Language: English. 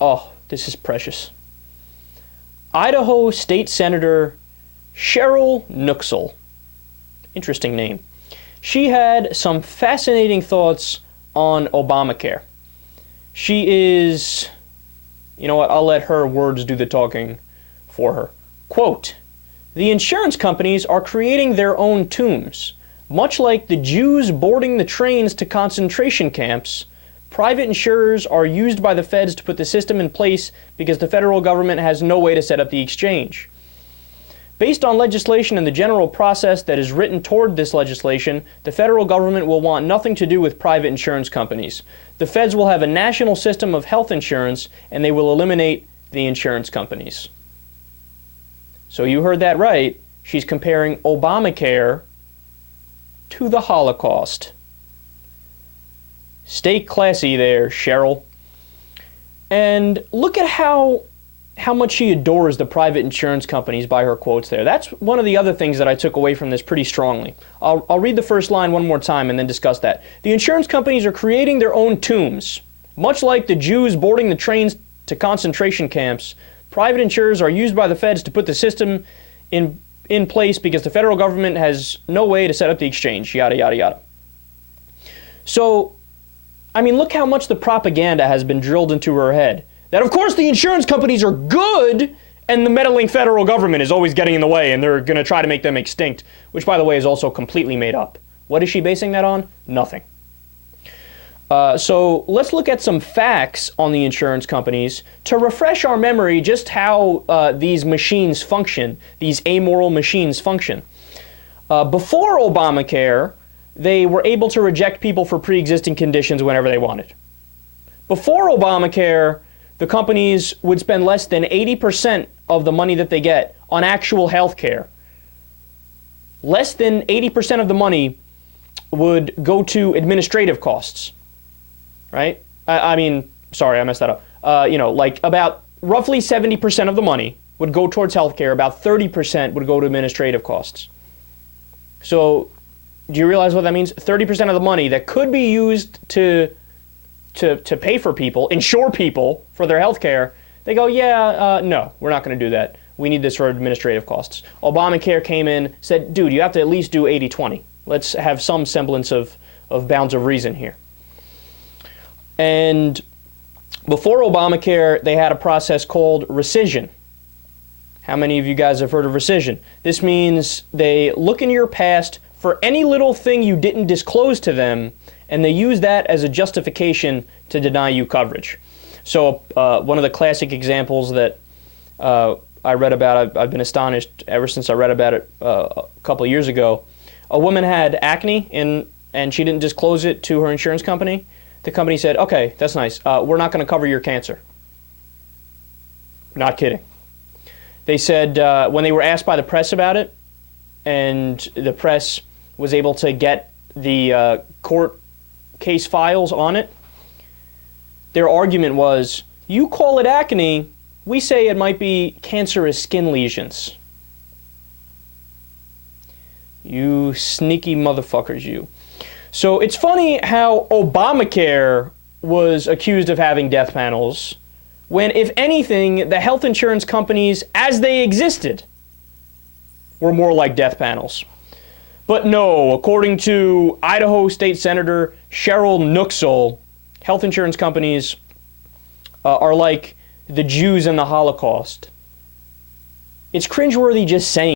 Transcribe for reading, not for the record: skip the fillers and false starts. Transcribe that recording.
Oh, this is precious. Idaho State Senator Sheryl Nuxoll. Interesting name. She had some fascinating thoughts on Obamacare. She is, you know what, I'll let her words do the talking for her. Quote, "The insurance companies are creating their own tombs. Much like the Jews boarding the trains to concentration camps, private insurers are used by the feds to put the system in place because the federal government has no way to set up the exchange. Based on legislation and the general process that is written toward this legislation, the federal government will want nothing to do with private insurance companies. The feds will have a national system of health insurance, and they will eliminate the insurance companies." So you heard that right. She's comparing Obamacare to the Holocaust. Stay classy there, Sheryl. And look at how much she adores the private insurance companies by her quotes there. That's one of the other things that I took away from this pretty strongly. I'll read the first line one more time and then discuss that. "The insurance companies are creating their own tombs. Much like the Jews boarding the trains to concentration camps, private insurers are used by the feds to put the system in place because the federal government has no way to set up the exchange," yada, yada, yada. So, I mean, look how much the propaganda has been drilled into her head. That, of course, the insurance companies are good, and the meddling federal government is always getting in the way, and they're going to try to make them extinct, which, by the way, is also completely made up. What is she basing that on? Nothing. So let's look at some facts on the insurance companies to refresh our memory just how these machines function, these amoral machines function. Before Obamacare, they were able to reject people for pre-existing conditions whenever they wanted. Before Obamacare, the companies would spend less than 80% of the money that they get on actual health care. Less than 80% of the money would go to administrative costs, right? I mean, sorry, I messed that up. Like about roughly 70% of the money would go towards health care, about 30% would go to administrative costs. So, do you realize what that means? 30% of the money that could be used to pay for people, insure people for their health care, they go, no, we're not going to do that. We need this for administrative costs. Obamacare came in, said, dude, you have to at least do 80-20. Let's have some semblance of bounds of reason here. And before Obamacare, they had a process called recission. How many of you guys have heard of recission? This means they look in your past for any little thing you didn't disclose to them, and they use that as a justification to deny you coverage. So one of the classic examples that I read about, I've been astonished ever since I read about it a couple of years ago. A woman had acne and she didn't disclose it to her insurance company. The company said, okay, that's nice. We're not going to cover your cancer. Not kidding. They said when they were asked by the press about it, and the press was able to get the court case files on it, their argument was, you call it acne, we say it might be cancerous skin lesions. You sneaky motherfuckers, you. So it's funny how Obamacare was accused of having death panels, when, if anything, the health insurance companies, as they existed, were more like death panels. But no, according to Idaho State Senator Sheryl Nuxoll, health insurance companies are like the Jews in the Holocaust. It's cringeworthy just saying